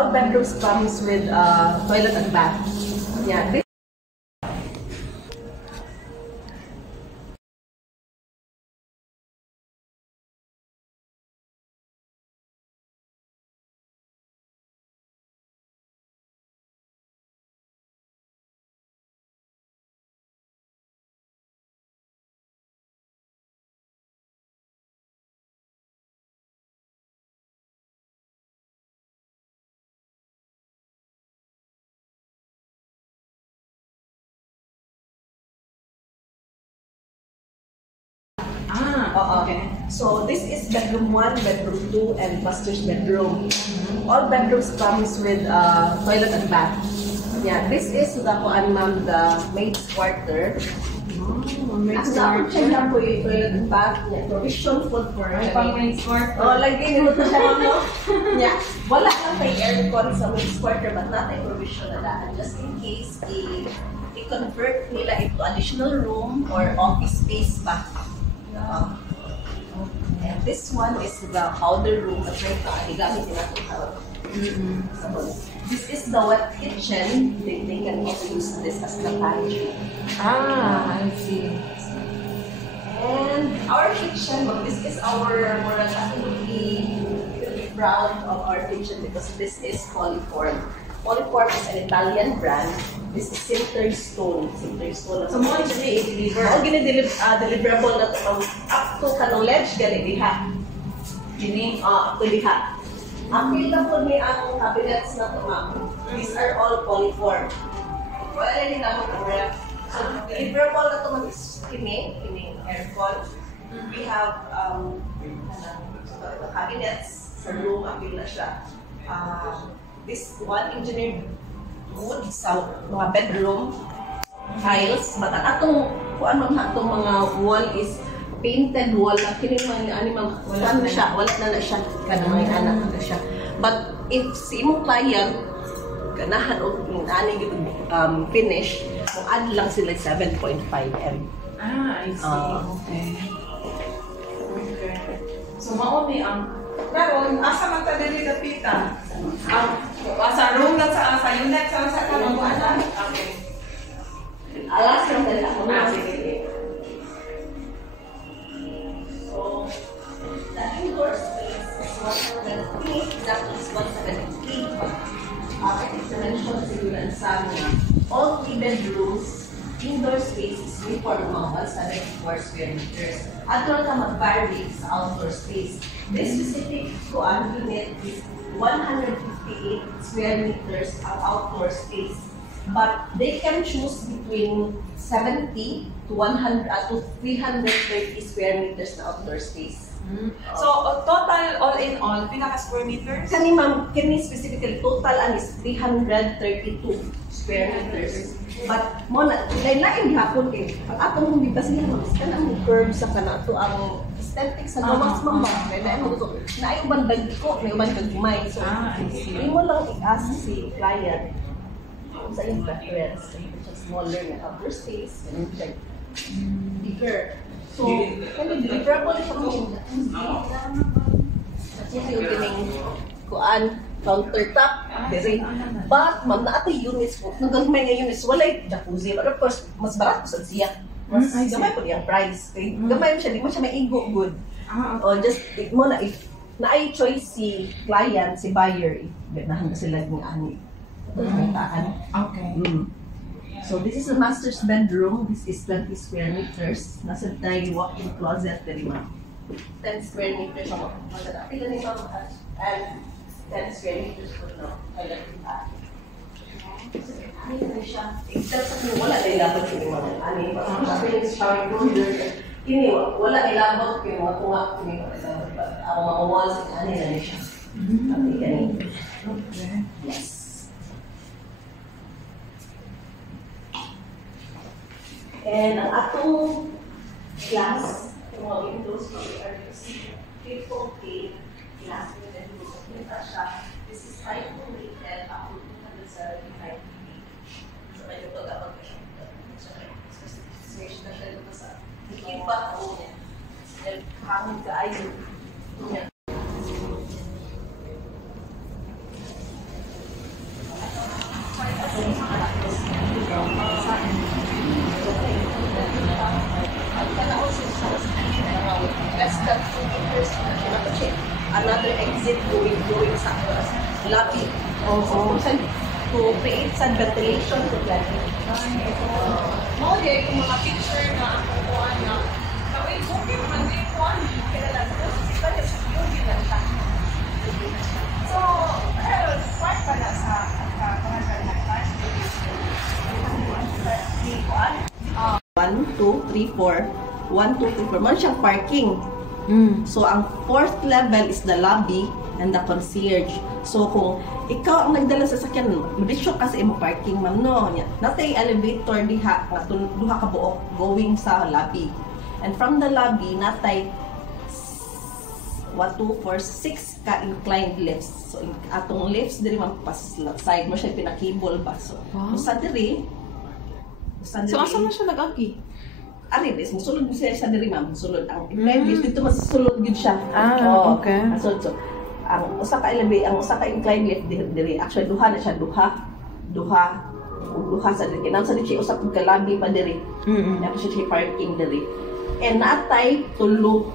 All bedrooms comes with toilet and bath. Yeah. Okay. So this is bedroom 1, bedroom 2, and master's bedroom. All bedrooms comes with toilet and bath. Yeah, this is the ma'am, the maid's quarter. Maid's Ang quarter. check lang po yung toilet and bath. Yeah, provision food for Ay, pang maid's quarter. Oh, lagi nito siya ma'am, no? Yeah, wala lang may aircon sa maid's quarter, but not ay provision na daan. Just in case, i-convert nila into additional room or office space pa. And this one is the powder room at right now. Gamit nila ito. This is the wet kitchen. They can also use this as the pantry. I see. And our kitchen, this is our more absolutely proud of our kitchen because this is Polyform. Polyform is an Italian brand. This is Sintered Stone. Sintered Stone. So, mo i-deliver? Oo, deliverable na ito. Up to kanong ledge, gali diha. Kini? Up to diha. Ang available ni ang cabinets na ito, ma'am. These are all Polyform. Wala rin na mo na. So, deliverable na ito, ma'am, is kini aircon. We have cabinets sa room, available na siya. This one engineered wood sa mga bedroom tiles, but atong kung ano na atong mga wall is painted wall na kini man ani ma'am wala na siya kanang may anak na siya. But if si imong client ganahan og ani gid finish, mo add lang sila 7.5 M. I see. Okay. So mauni ang pero asa man ta dili dapitan? Sa room na sa unit sa kanang ana. Okay. Alas lang dala ako na. Sige. So, the indoor space is 100 feet, that is 170 feet. I think to mention siguro sa all 3 bedrooms, indoor space is uniform mga 174 square meters. At doon ka mag-vary sa outdoor space. This specific unit is 158 square meters ang outdoor space. But they can choose between 70 to 100 to 330 square meters na outdoor space. So, total, all in all, pinaka-square meters? Kani ma'am, kani specifically, total is 332 square meters. But, mo na, lain hapon kay, ang atong hindi ba siya mag ang curve sa kanato ang aesthetic sa gawas ma'am ba? Lain mo ito, naayuban dagko, naayuban kagumay. So, hindi mo lang i-ask si client kung sa yung preference. Smaller na outdoor space, ganun siya. Bigger. So, kani deliverable ito mo. Kasi yung tining kuan, countertop, diri. But, ma'am, na ito units po. Nagagmay nga units, walay jacuzzi. But of course, mas barato sa siya. Mas gamay po niyang price. Okay? Gamay mo siya, di mo siya maigo good. O just, mo na, if na ay choice si client, si buyer, ganahan na sila ng ani. Okay. So this is the master's bedroom. This is 20 square meters. Nasa tayo walk-in closet dali ma'am. 10 square meters ang maganda. Pila ni ma'am and 10 square meters po no. Ay lang kita. Ani na siya. Except sa wala na ilabot kini ma'am. Ani pa sa Philips shower room there. Kini wala ilabot kini mga tunga kini ang mga walls ani na siya. Okay. Yes. And ang atong glass, yung mga windows, are triple K glass windows. This is 5 rated up to 275 feet. So, medyo ito dapat ka siya. Specification na siya ito sa iba ko niya. And hangin ka ay lobby. Oo. So, to create some ventilation to the lobby. Mo di kung mga picture na ako kuan na. Kaway okay man di kuan kaya lang ko sa kanya sa yung ginanta. So, part pala sa pagkakaroon ng class. 1, 2, 3, 4. 1, 2, 3, 4. Man siyang parking. So, ang fourth level is the lobby and the concierge. So, kung ikaw ang nagdala sa sakyan, madisyo ka sa imo parking, ma'am, no? Natay elevator diha, nga duha ka buok going sa lobby. And from the lobby, natay 1, 2, 4, 6 ka inclined lifts. So, atong lifts, diri man pas side mo siya pinakibol ba. So, sa diri, So, asa man siya nag-agi? Ari, musulod mo siya diri, ma'am. Musulod. Ang inclined lift, dito masusulod yun siya. Okay. So, ang usa ka inclined lift diri, actually duha na siya, duha sa diri. Kinang sa diri usa ka lobby pa diri. Tapos siya parking diri. And naatay tulo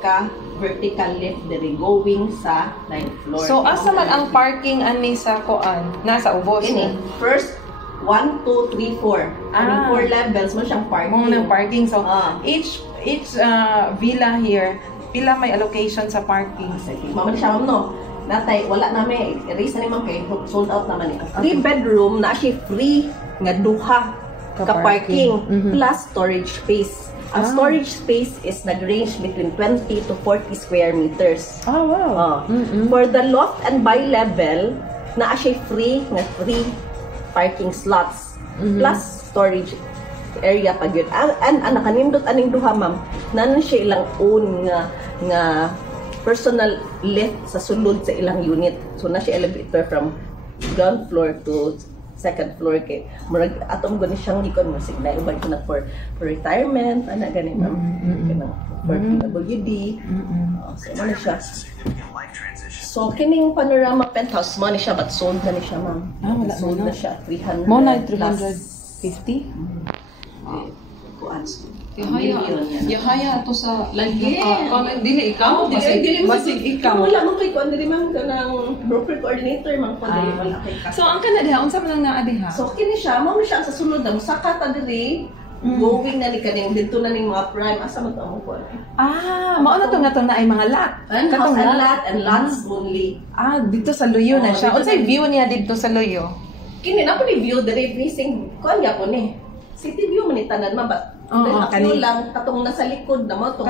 ka vertical lift diri going sa 9th floor. So, asa man ang parking ani sa kuan? Nasa ubos. Ini, first 1, 2, 3, 4. Ang 4 levels mo siyang parking. Mong ng parking. So, each villa here, pila may allocation sa parking. Mama siya, no? Natay, wala namin. Erase na naman kayo. Sold out naman eh. 3 bedroom na siya free nga duha ka parking. Plus storage space. Ang storage space is nag-range between 20 to 40 square meters. Oh, wow. For the loft and bi-level, na siya free parking slots. Plus storage area pa gyud. And nakanindot aning duha, ma'am, nanon siya ilang own nga personal lift sa sulod sa ilang unit. So na siya elevator from ground floor to second floor kay murag atom gani siyang gikon mo sig na ubay ko na for retirement ana gani, ma'am. Kanang for PWD. So ano siya. So kining panorama penthouse mo ni siya but sold na ni siya, ma'am. Wala sold na. na siya 300. Mo na 350. Kuan. Yahaya to sa Lagi. Dili ikaw, basig ikaw. Wala man kay kuan dili man kanang broker coordinator man kuan dili wala kay ka. So ang kana diha unsa man ang naa diha? So kini siya, mao siya sa sulod na musaka ta diri. Going na ni kaning dito na ning mga prime asa man to mo kuan. Mao na to nga to na ay mga lot. And house and lot and lots only. Dito sa Luyo na siya. Unsay view niya dito sa Luyo? Kini na po ni view diri facing kuan gyapon ni. City view man ni tanan ma ba. View lang katong nasa likod na mo to.